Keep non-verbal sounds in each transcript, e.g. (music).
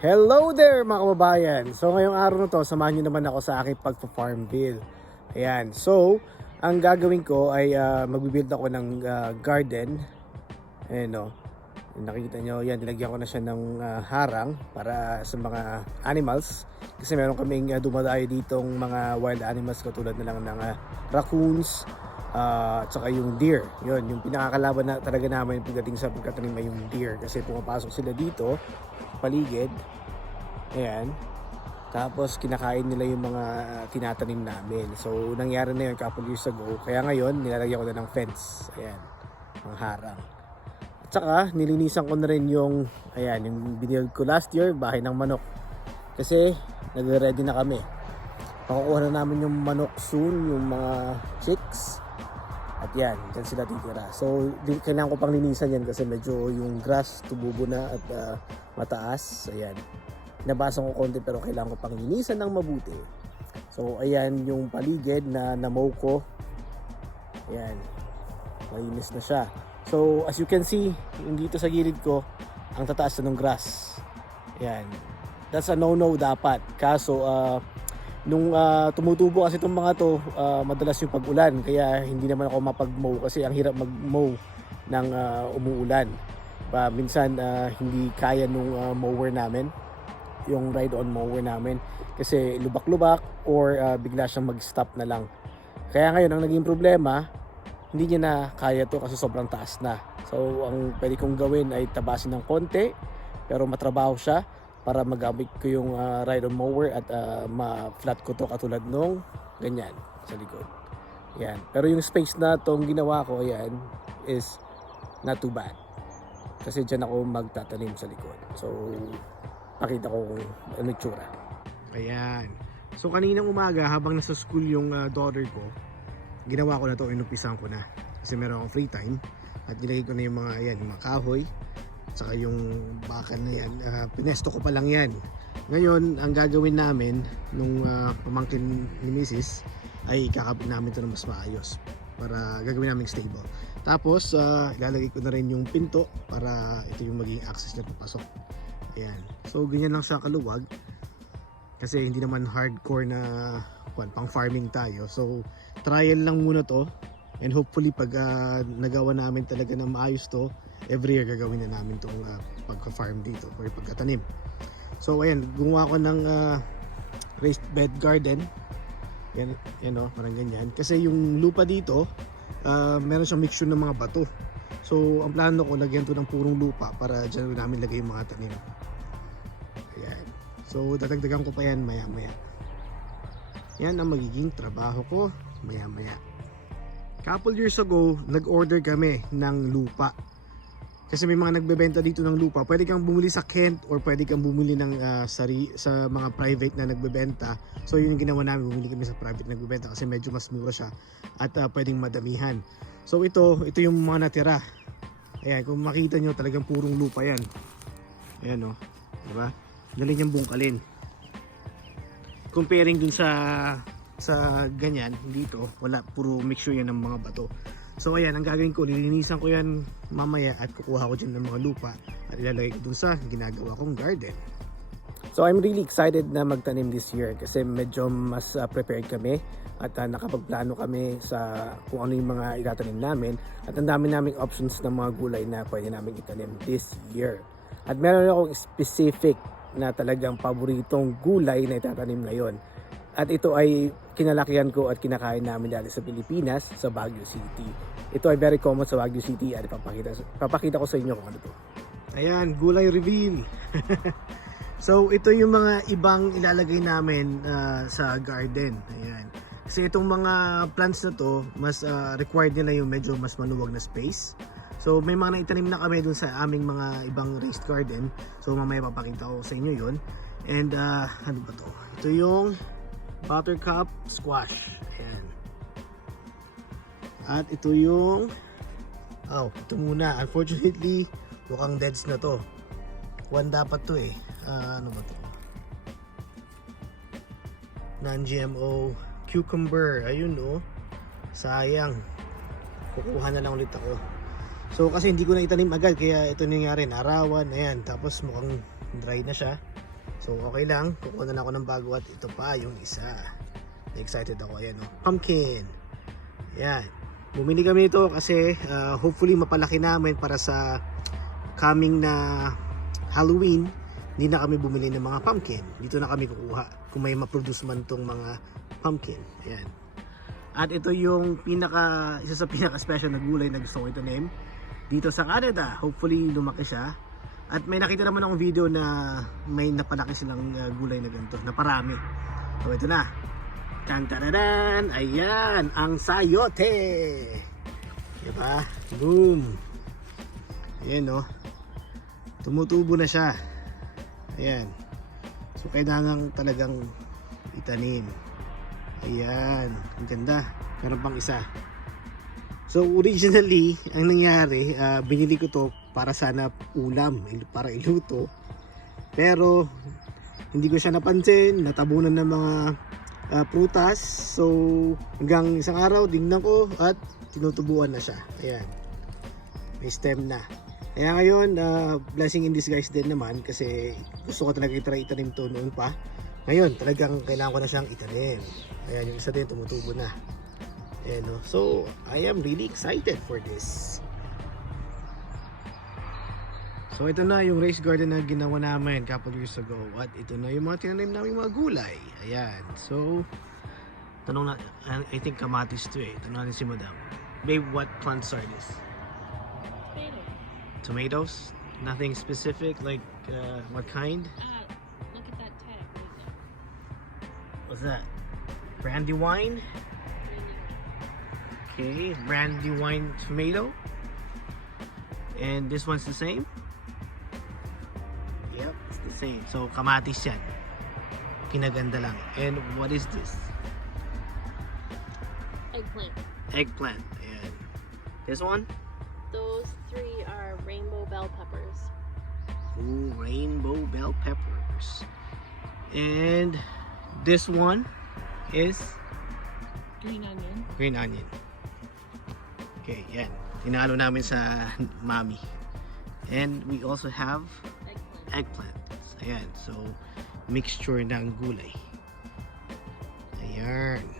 Hello there mga kababayan! So ngayong araw na to, samahan nyo naman ako sa aking pagpa-farm bill. Ayan, so ang gagawin ko ay uh, magbibuild ako ng ah, garden. Ayan o, nakikita nyo, yan, nilagyan ko na siya ng ah, harang para sa mga animals. Kasi meron kaming uh, dumadayo ditong mga wild animals katulad na lang ng ah, raccoons, ah, at saka yung deer. Yun, yung pinakakalaban na talaga namin pagdating sa pagkatanim ay yung deer. Kasi pumapasok sila dito, paligid. Ayan. Tapos kinakain nila yung mga tinatanim namin. So nangyari na yun couple years ago. Kaya ngayon nilalagyan ko na ng fence. Ayan. Ang harang. At saka nilinisan ko na rin yung ayan, yung binild ko last year, bahay ng manok. Kasi nagre-ready na kami. Pakukuha na namin yung manok soon, yung mga chicks. At yan, dyan sila titira. So, kailangan ko pang linisan yan kasi medyo yung grass tumubo na at ah, mataas. Ayan. Nabasa ko konti pero kailangan ko pang linisan ng mabuti. So, ayan yung paligid na namow ko. Ayan. Malinis na siya. So, as you can see, yung dito sa gilid ko, ang tataas na ng grass. Ayan. That's a no-no dapat. Kaso, ah, nung ah, tumutubo kasi itong mga to, ah, madalas yung pag-ulan. Kaya hindi naman ako mapag-mow kasi ang hirap mag-mow ng ah, umuulan. Pa, minsan ah, hindi kaya nung ah, mower namin, yung ride-on mower namin. Kasi lubak-lubak or ah, bigla siyang mag-stop na lang. Kaya ngayon, ang naging problema, hindi niya na kaya to kasi sobrang taas na. So, ang pwede kong gawin ay tabasin ng konti, pero matrabaho siya para magamit ko yung ah, ride-on mower at ah, ma-flat ko to katulad nung ganyan sa likod. Yan. Pero yung space na tong ginawa ko, yan, is not too bad. Kasi dyan ako magtatanim sa likod. So, pakita ko kung ano tsura. Ayan. So, kaninang umaga, habang nasa school yung ah, daughter ko, ginawa ko na to, inumpisan ko na. Kasi meron akong free time. At nilagay ko na yung mga, yan, yung mga kahoy. Tsaka yung bakal na yan. Ah, pinesto ko pa lang yan. Ngayon, ang gagawin namin nung ah, pamangkin ni Mrs. ay kakabit namin ito na mas maayos para gagawin namin stable. Tapos, ah, ilalagay ko na rin yung pinto para ito yung maging access na papasok. Ayan. So, ganyan lang siya kaluwag. Kasi hindi naman hardcore na kwan, pang farming tayo. So, trial lang muna to. And hopefully, pag ah, nagawa namin talaga na maayos to, every year gagawin na namin tong uh, pagka-farm dito or pagkatanim. So ayan, gumawa ko ng ah, raised bed garden. Yan, yan o, parang ganyan. Kasi yung lupa dito, ah, meron siyang mixture ng mga bato. So ang plano ko, lagyan to ng purong lupa para dyan namin lagay yung mga tanim. Ayan. So dadagdagan ko pa yan maya maya. Yan ang magiging trabaho ko maya maya. Couple years ago, nag-order kami ng lupa. Kasi may mga nagbebenta dito ng lupa. Pwede kang bumili sa Kent or pwede kang bumili ng ah, sari, sa mga private na nagbebenta. So yun yung ginawa namin, bumili kami sa private na nagbebenta kasi medyo mas mura siya at ah, pwedeng madamihan. So ito, ito yung mga natira. Ayan, kung makita nyo talagang purong lupa yan. Ayan o, diba? Dali niyang bungkalin. Comparing dun sa sa ganyan dito, wala puro mixture yan ng mga bato. So ayan, ang gagawin ko, lilinisan ko yan mamaya at kukuha ko dyan ng mga lupa at ilalagay ko dun sa ginagawa kong garden. So I'm really excited na magtanim this year kasi medyo mas uh, prepared kami at uh, nakapagplano kami sa kung ano yung mga itatanim namin at ang dami naming options ng mga gulay na pwede namin itanim this year. At meron akong specific na talagang paboritong gulay na itatanim ngayon. At ito ay kinalakihan ko at kinakain namin dati sa Pilipinas, sa Baguio City. Ito ay very common sa Baguio City at papakita, papakita ko sa inyo kung ano to. Ayan, gulay reveal. (laughs) so ito yung mga ibang ilalagay namin ah, sa garden. Ayan. Kasi itong mga plants na to, mas ah, required nila yung medyo mas maluwag na space. So may mga naitanim na kami dun sa aming mga ibang raised garden. So mamaya papakita ko sa inyo yon. And ah, ano ba to? Ito yung buttercup squash. Ayan. At ito yung Oh, ito muna. Unfortunately, mukhang deads na to. One dapat to eh. Ah, ano ba to? Non-GMO cucumber. Ayun oh. Sayang. Kukuha na lang ulit ako. So kasi hindi ko na itanim agad kaya ito nangyari. Narawan. Ayan. Tapos mukhang dry na siya. So okay lang, kukuha na ako ng bago at ito pa yung isa. Excited ako, ayan o. Pumpkin. Ayan. Bumili kami ito kasi uh, hopefully mapalaki namin para sa coming na Halloween. Hindi na kami bumili ng mga pumpkin. Dito na kami kukuha kung may ma-produce man tong mga pumpkin. Ayan. At ito yung pinaka, isa sa pinaka special na gulay na gusto ko itanim dito sa Canada. Hopefully lumaki siya. At may nakita naman akong video na may napalaki silang uh, gulay na ganito, na parami. So ito na. Tan tararan! Ayan! Ang sayote! Diba? Boom! Ayan no. Tumutubo na siya. Ayan. So kailangan talagang itanim. Ayan. Ang ganda. Meron pang isa. So originally, ang nangyari, ah, binili ko to para sana ulam, para iluto. Pero hindi ko siya napansin, natabunan ng mga ah, prutas. So hanggang isang araw, tingnan ko at tinutubuan na siya. Ayan. May stem na. Kaya ngayon, ah, blessing in disguise din naman kasi gusto ko talaga itry itanim to noon pa. Ngayon, talagang kailangan ko na siyang itanim. Ayan, yung isa din tumutubo na. Ayan, no? So, I am really excited for this. So, ito na yung raised garden na ginawa namin couple years ago. At ito na yung mga tinanim namin mga gulay. Ayan. So, tanong na, I think kamatis to eh. Tanong natin si madam. Babe, what plants are this? Tomato. Tomatoes? Nothing specific? Like, uh, what kind? Uh, look at that tag right there. What's that? Brandy wine? Okay, brandy wine tomato. And this one's the same? Yep, it's the same. So, kamatis yan. Kinaganda lang. And what is this? Eggplant. Eggplant. Ayan. This one? Those three are rainbow bell peppers. Ooh, rainbow bell peppers. And this one is Green onion. green onion. Okay, yan. Tinalo namin sa (laughs) mami. And we also have Eggplant. eggplant. Ayan, so mixture ng gulay. Ayan.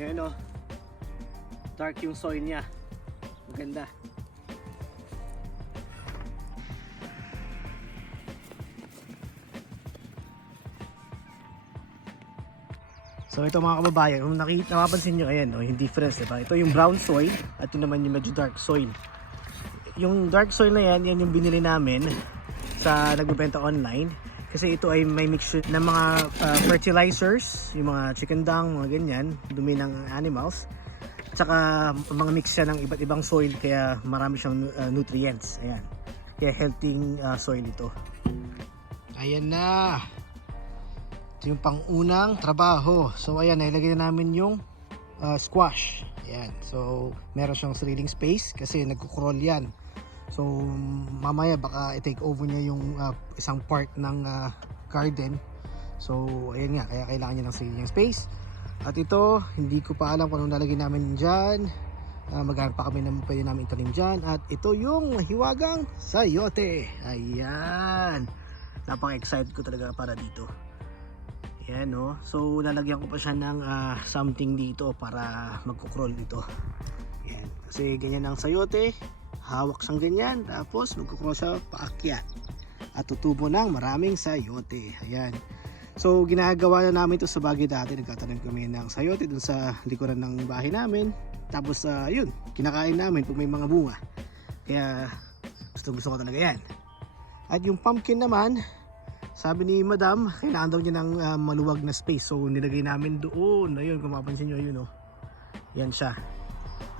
Ayan o. Dark yung soil niya. Maganda. So ito mga kababayan, kung nakita, napapansin nyo ayan, no, yung difference, diba? Ito yung brown soil at ito naman yung medyo dark soil. Yung dark soil na yan, yan yung binili namin sa nagbebenta online. Kasi ito ay may mixture ng mga uh, fertilizers, yung mga chicken dung, mga ganyan, dumi ng animals. Tsaka mga mix siya ng iba't ibang soil kaya marami siyang uh, nutrients. Ayan. Kaya healthy uh, soil ito. Ayan na. Ito yung pangunang trabaho. So ayan, nailagay na namin yung uh, squash. Ayan. So meron siyang sariling space kasi nagkukrol yan. So mamaya baka i-take over niya yung uh, isang part ng uh, garden. So ayan nga, kaya kailangan niya ng sariling space. At ito, hindi ko pa alam kung anong lalagay namin dyan. Uh, maghanap pa kami ng pwede namin itanim dyan. At ito yung hiwagang sayote. Ayan. Napaka-excited ko talaga para dito. Ayan no. So lalagyan ko pa siya ng ah, something dito para magkukrol dito. Ayan. Kasi ganyan ang sayote. Hawak siyang ganyan. Tapos magkukrol siya paakyat. At tutubo ng maraming sayote. Ayan. So ginagawa na namin ito sa bagay dati. Nagtatanim kami ng sayote dun sa likuran ng bahay namin. Tapos ah, yun, kinakain namin pag may mga bunga. Kaya gusto gusto ko talaga yan. At yung pumpkin naman, sabi ni madam, kailangan daw niya ng ah, maluwag na space. So nilagay namin doon. Ayun, kung mapapansin nyo, yun oh. Yan siya.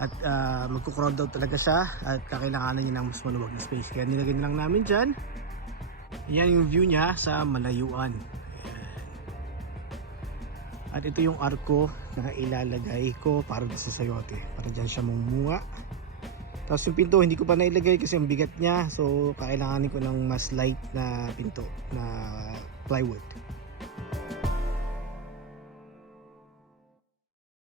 At uh, magkukrowd daw talaga siya at kakailanganan niya ng mas maluwag na space. Kaya nilagay na lang namin dyan. Yan yung view niya sa malayuan. At ito yung arko na ilalagay ko para sa sayote. Para dyan siya mumunga. Tapos yung pinto hindi ko pa nailagay kasi ang bigat niya. So kailanganin ko ng mas light na pinto na plywood.